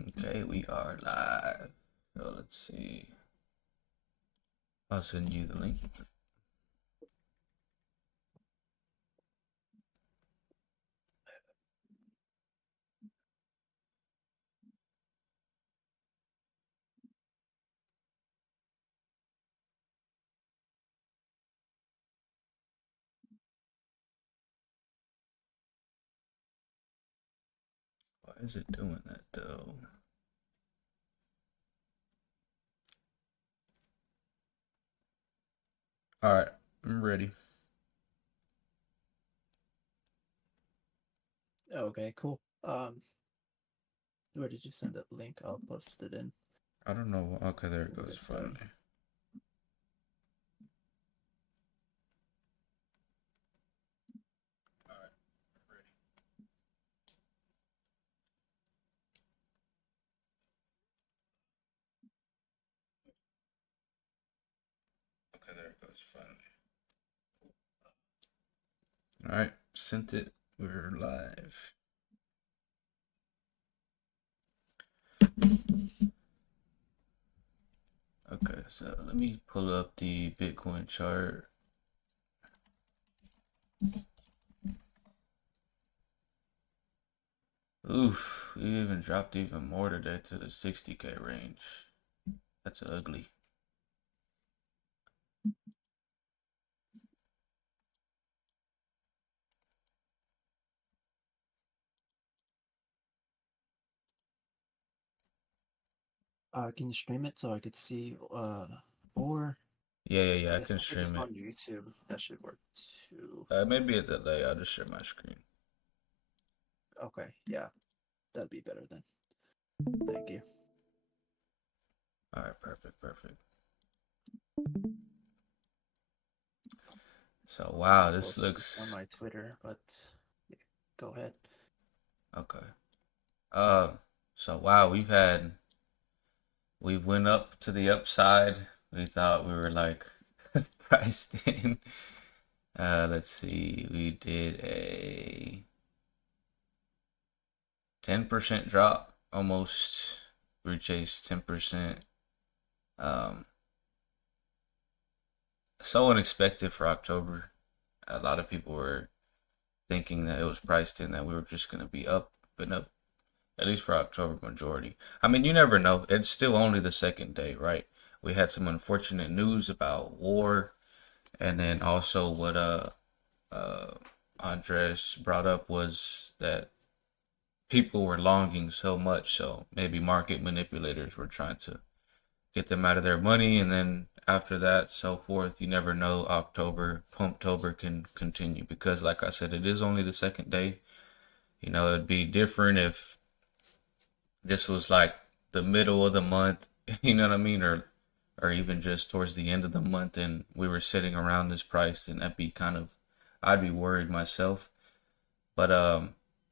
Okay, we are live. So let's see. I'll send you the link. Why is it doing that though? All right, I'm ready. Okay, cool. Where did you send that link? I'll post it in I don't know. Okay, there it when we goes get started. finally. All right, ready. Okay, there it goes finally. All right, sent it. We're live. Okay, so let me pull up the Bitcoin chart. Oof, we even dropped even more today to the 60K range. That's ugly. Can you stream it so I could see? Or Yeah, I I guess can I could just stream go it. on YouTube. That should work too. Maybe a delay. I'll just share my screen. Okay, yeah, that'd be better then. Thank you. All right, perfect. So wow, I'll this post it on looks my Twitter, but yeah, go ahead. okay. Uh, so wow, we went up to the upside. We thought we were like priced in. Let's see, we did a 10% drop, almost. We chased 10%. Um, so unexpected for October. A lot of people were thinking that it was priced in that we were just gonna be up and up, at least for October majority. I mean, you never know. It's still only the second day, right? We had some unfortunate news about war, and then also what uh Andres brought up was that people were longing so much, so maybe market manipulators were trying to get them out of their money, and then after that, so forth. You never know. Pumptober can continue because, like I said, it is only the second day. You know, it'd be different if this was like the middle of the month, you know what I mean, or even just towards the end of the month, and we were sitting around this price, then that'd be kind of, I'd be worried myself. But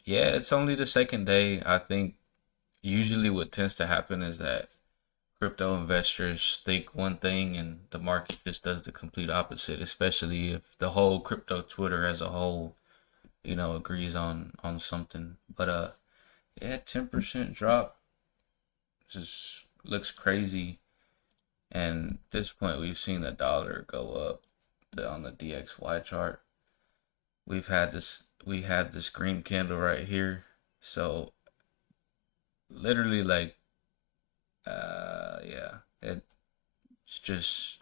yeah, it's only the second day. I think usually what tends to happen is that crypto investors think one thing and the market just does the complete opposite, especially if the whole crypto Twitter as a whole, agrees on something. But yeah, 10% drop just looks crazy. And at this point, we've seen the dollar go up on the DXY chart. We had this green candle right here. So literally, like, yeah, it's just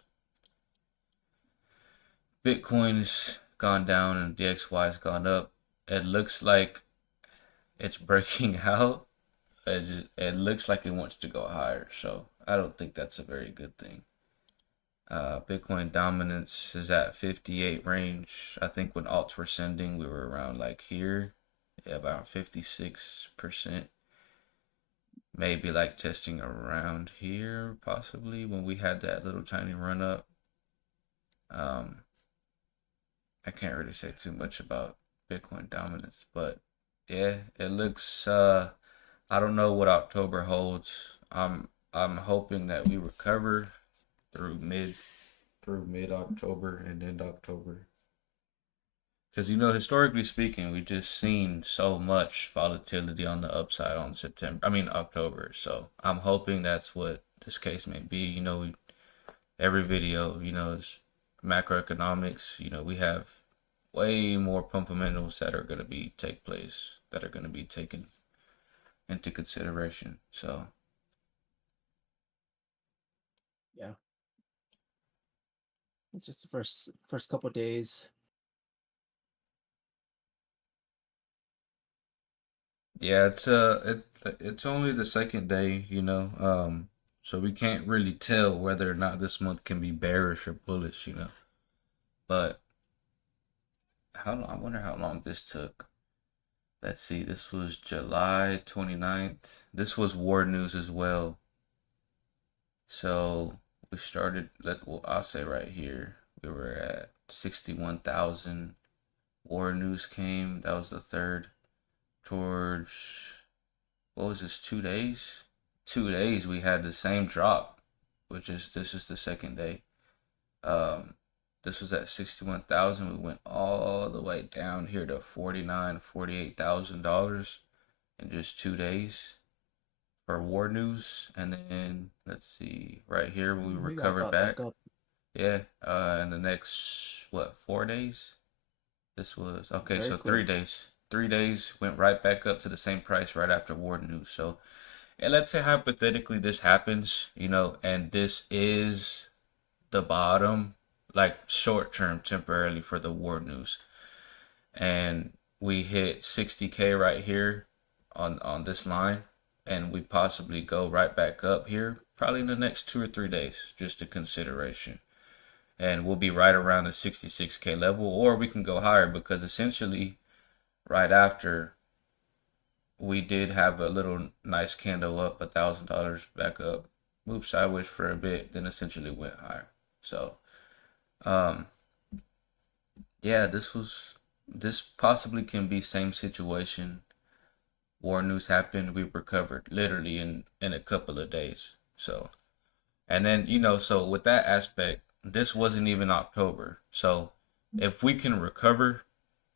Bitcoin's gone down and DXY's gone up. It looks like it's breaking out. It looks like it wants to go higher. So I don't think that's a very good thing. Bitcoin dominance is at 58 range. I think when alts were sending, we were around like here, yeah, about 56%. Maybe like testing around here, possibly when we had that little tiny run up. Um, I can't really say too much about Bitcoin dominance, but yeah, it looks. I don't know what October holds. I'm hoping that we recover through mid through mid October and end October. Because historically speaking, we just seen so much volatility on the upside on October. So I'm hoping that's what this case may be. Every video, is macroeconomics. We have way more fundamentals that are gonna be take place that are gonna be taken into consideration. So Yeah, it's just the first couple days. yeah, it's only the second day, so we can't really tell whether or not this month can be bearish or bullish. But I wonder how long this took. Let's see, this was July 29th. This was war news as well. So we started, I'll say right here, we were at 61,000. War news came. That was the third. Towards, what was this, 2 days? 2 days we had the same drop, this is the second day. Um, this was at 61,000. We went all the way down here to $48,000 in just 2 days for war news. And then let's see, right here we We got recovered bought back back. up Yeah, in the next, what, 4 days? This was okay, very so quick. 3 days. 3 days went right back up to the same price right after war news. So, and let's say hypothetically this happens, and this is the bottom, like short term, temporarily for the war news, and we hit 60K right here on this line, and we possibly go right back up here, probably in the next 2 or 3 days, just a consideration, and we'll be right around the 66K level, or we can go higher because essentially right after we did have a little nice candle up $1,000 back up, moved sideways for a bit, then essentially went higher. So, um, yeah, this possibly can be same situation. War news happened, we recovered literally in a couple of days. So, and then so with that aspect, this wasn't even October. So, if we can recover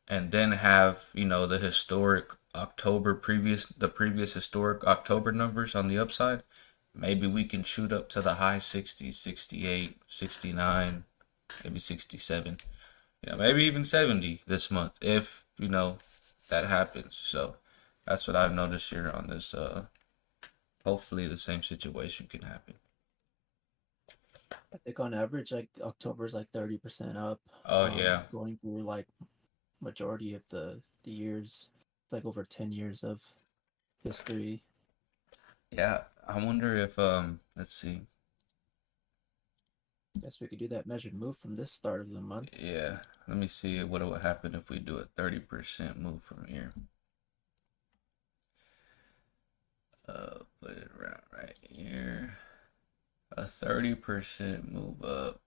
and then have the historic the previous historic October numbers on the upside, maybe we can shoot up to the high 60s, 68, 69, maybe 67, maybe even 70 this month if that happens. So that's what I've noticed here on this. Hopefully the same situation can happen. I think on average, like October's like 30% up. Oh yeah. Going through like majority of the years, it's like over 10 years of history. Yeah, I wonder if let's see. Guess we could do that measured move from this start of the month. Yeah, let me see what would happen if we do a 30% move from here. Put it around right here. A 30% move up.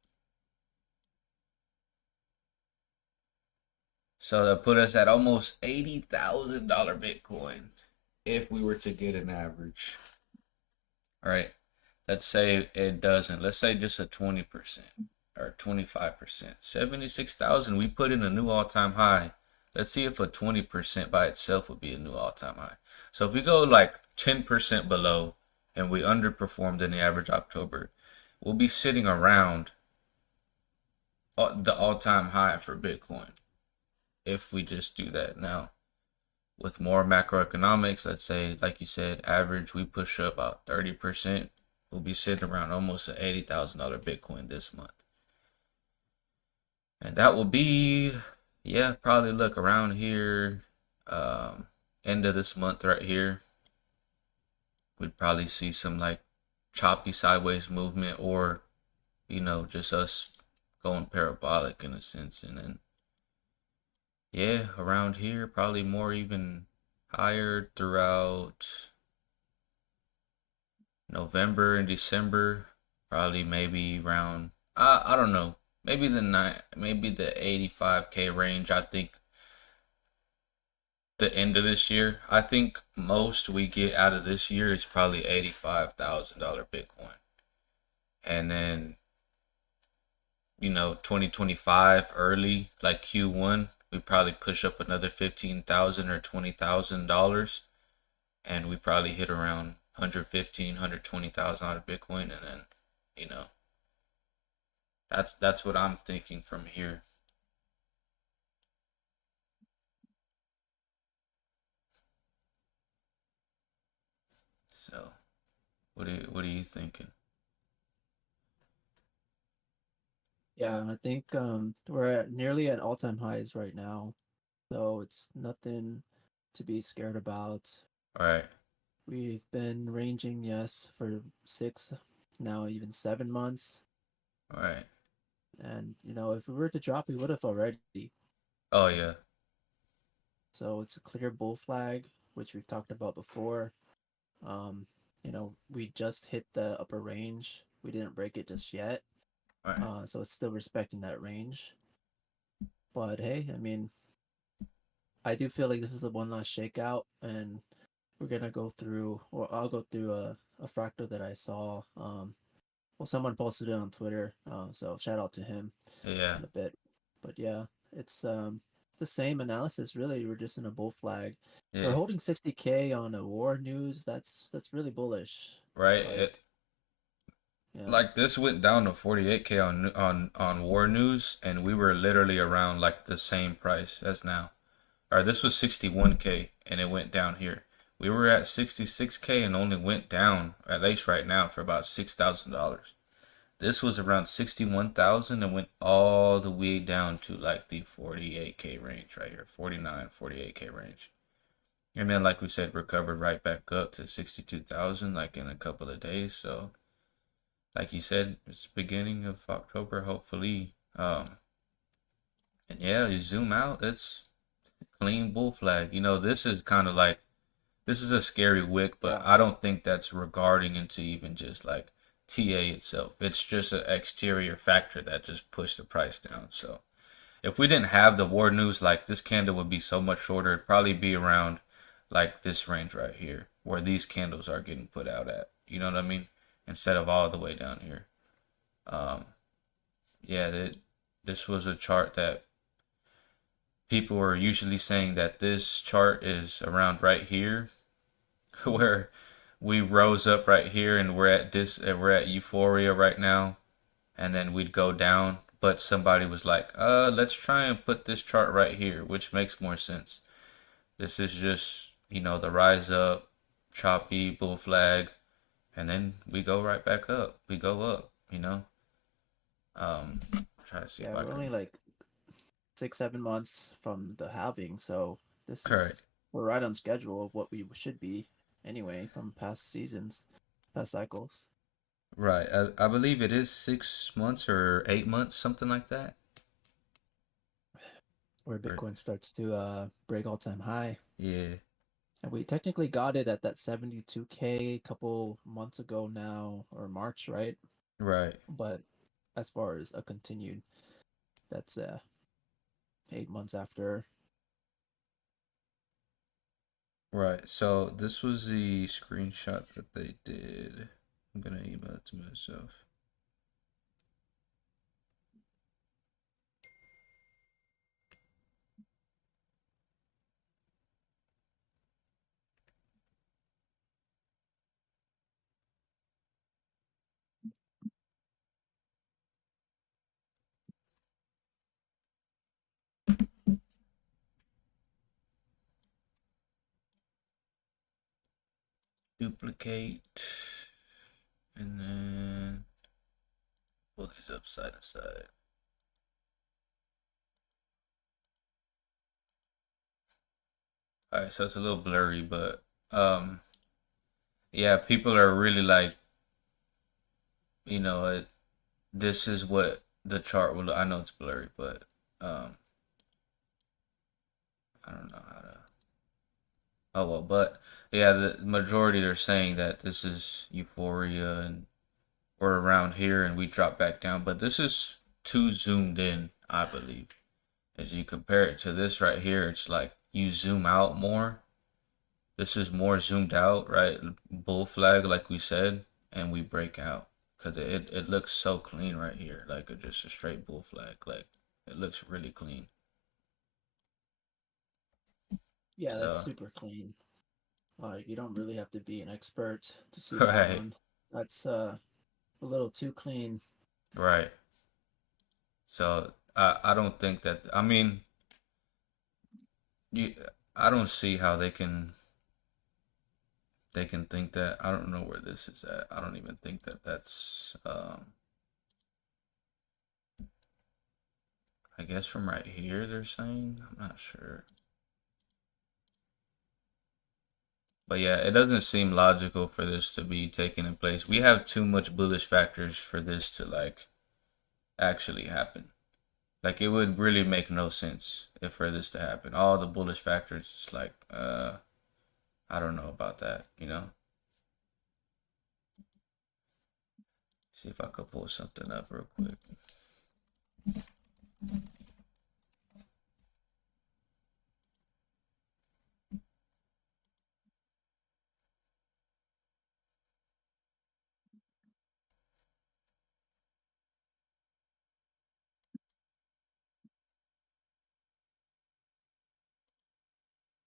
So that put us at almost $80,000 Bitcoin if we were to get an average. All right. Let's say it doesn't. Let's say just a 20% or 25%. 76,000. We put in a new all-time high. Let's see if a 20% by itself would be a new all-time high. So if we go like 10% below and we underperformed in the average October, we'll be sitting around the all-time high for Bitcoin if we just do that. Now, with more macroeconomics, let's say, like you said, average, we push up about 30%, we'll be sitting around almost an $80,000 Bitcoin this month. And that will be, yeah, probably look around here, end of this month right here. We'd probably see some like choppy sideways movement, or just us going parabolic in a sense. And then yeah, around here, probably more even higher throughout November and December. Probably maybe around, I don't know, maybe the 85K range. I think the end of this year. I think most we get out of this year is probably $85,000 Bitcoin. And then 2025 early, like Q1, we probably push up another 15,000 or $20,000, and we probably hit around 115, 120,000 out of Bitcoin, and then, you know, that's what I'm thinking from here. So, what are you thinking? Yeah, I think we're at nearly at all-time highs right now, so it's nothing to be scared about. All right, We've been ranging, yes, for 6, now even 7 months, all right. and if we were to drop, we would have already. Oh yeah, So it's a clear bull flag, which we've talked about before. Um, we just hit the upper range. We didn't break it just yet. all right. So it's still respecting that range. But hey, I mean, I do feel like this is a one last shakeout, and we're gonna go through, or I'll go through a fractal that I saw. Well, someone posted it on Twitter, so shout out to him Yeah, in a bit. But yeah, it's the same analysis really. We're just in a bull flag. We're yeah. holding 60K on a war news. That's really bullish. Right. Like, yeah, Like this went down to 48K on War News, and we were literally around like the same price as now. Or this was 61K, and it went down here. We were at 66K and only went down, at least right now, for about $6,000. This was around 61,000 and went all the way down to like the 48K range right here, 49, 48K range. And then, like we said, recovered right back up to 62,000 like in a couple of days. So, like you said, it's beginning of October, hopefully. And yeah, you zoom out, it's clean bull flag. This is kind of like this is a scary wick, but yeah, I don't think that's regarding into even just like TA itself. It's just an exterior factor that just pushed the price down. So if we didn't have the war news, like this candle would be so much shorter. It'd probably be around like this range right here, where these candles are getting put out at. You know what I mean? Instead of all the way down here. Um, yeah, this was a chart that people are usually saying that this chart is around right here, where we rose up right here and we're at euphoria right now, and then we'd go down. But somebody was like, let's try and put this chart right here, which makes more sense. This is just, the rise up, choppy, bull flag, and then we go right back up. We go up. Um, try to see if yeah. I We're only can. like 6, 7 months from the halving, so this All right. is we're right on schedule of what we should be anyway from past seasons, past cycles, Right. I believe it is 6 months or 8 months, something like that. where Or Bitcoin starts to break all-time high. yeah. And we technically got it at that 72K a couple months ago now, or March, right? Right. But as far as a continued, that's 8 months after. Right. So this was the screenshot that they did. I'm gonna email it to myself. Duplicate, and then pull these up side to side. All right. So it's a little blurry, but yeah, people are really like, you know, this is what the chart will. I know it's blurry, but um, I don't know how to. Oh well, but yeah, the majority are saying that this is euphoria and we're around here and we drop back down, but this is too zoomed in, I believe. As you compare it to this right here, it's like you zoom out more. This is more zoomed out, right? Bull flag, like we said, and we break out because it looks so clean right here, like just a straight bull flag. Like it looks really clean. Yeah, that's So, super clean. Like you don't really have to be an expert to see that right, one. That's a little too clean. right. So I don't think that. I mean, you I don't see how they can think that. I don't know where this is at. I don't even think that that's I guess from right here they're saying. I'm not sure. But yeah, it doesn't seem logical for this to be taking in place. We have too much bullish factors for this to like actually happen. Like it would really make no sense if for this to happen. All the bullish factors, like I don't know about that, you know. See if I could pull something up real quick.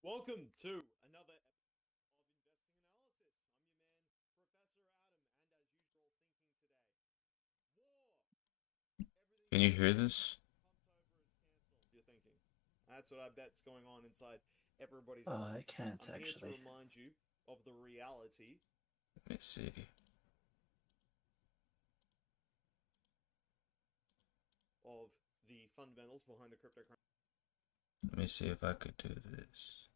Welcome to another episode of Investing Analysis. I'm your man, Professor Adam, and as usual, thinking today, war, Can you hear everything's this? Pumptober is cancelled. You're thinking. That's what I bet's going on inside everybody's mind. I can't I'm here to actually. remind you of the reality Let me see. of the fundamentals behind the cryptocurrency. Let me see if I could do this.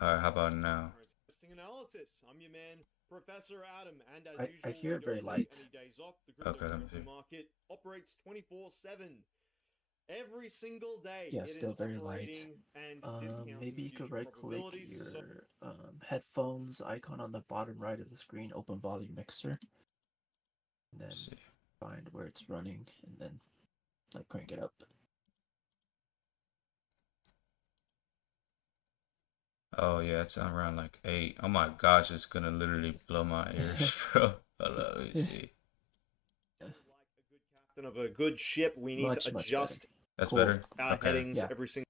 All right, how about now? Investing Analysis. I'm your man, Professor Adam, and as I usual, hear we it very don't take light. any days off. The Okay, let me cryptocurrency see. market operates 24/7. Every single day, Yeah, it is still very light. operating and discounting Maybe you future could right click probabilities. So your headphones icon on the bottom right of the screen, open volume mixer, and then Let's see. find where it's running, and then like crank it up. Oh yeah, it's around like 8. Oh my gosh, it's gonna literally blow my ears, bro. Hold on, let me see. like a good captain of a good ship, we need to Much better. adjust That's Cool. better? our Okay. headings Yeah. every single.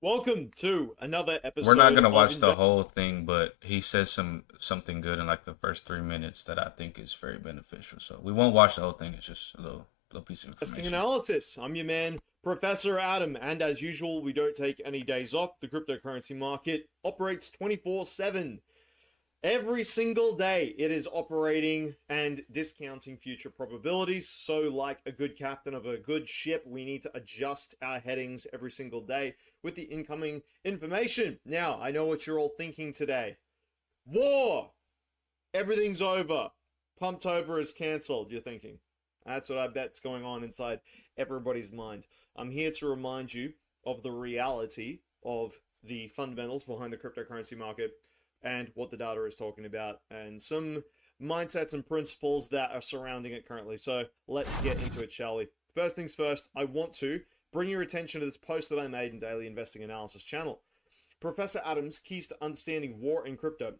Welcome to another episode. We're not gonna of watch the whole thing, but he says something good in like the first 3 minutes that I think is very beneficial. So we won't watch the whole thing. It's just a little piece of Investing information. Analysis. I'm your man, Professor Adam, and as usual, we don't take any days off. The cryptocurrency market operates 24/7. Every single day, it is operating and discounting future probabilities. So, like a good captain of a good ship, we need to adjust our headings every single day with the incoming information. Now, I know what you're all thinking today. War! Everything's over. Pumptober is cancelled, you're thinking. That's what I bet's going on inside everybody's mind. I'm here to remind you of the reality of the fundamentals behind the cryptocurrency market and what the data is talking about, and some mindsets and principles that are surrounding it currently. So let's get into it, shall we? First things first, I want to bring your attention to this post that I made in Daily Investing Analysis channel. Professor Adams' keys to understanding war in crypto.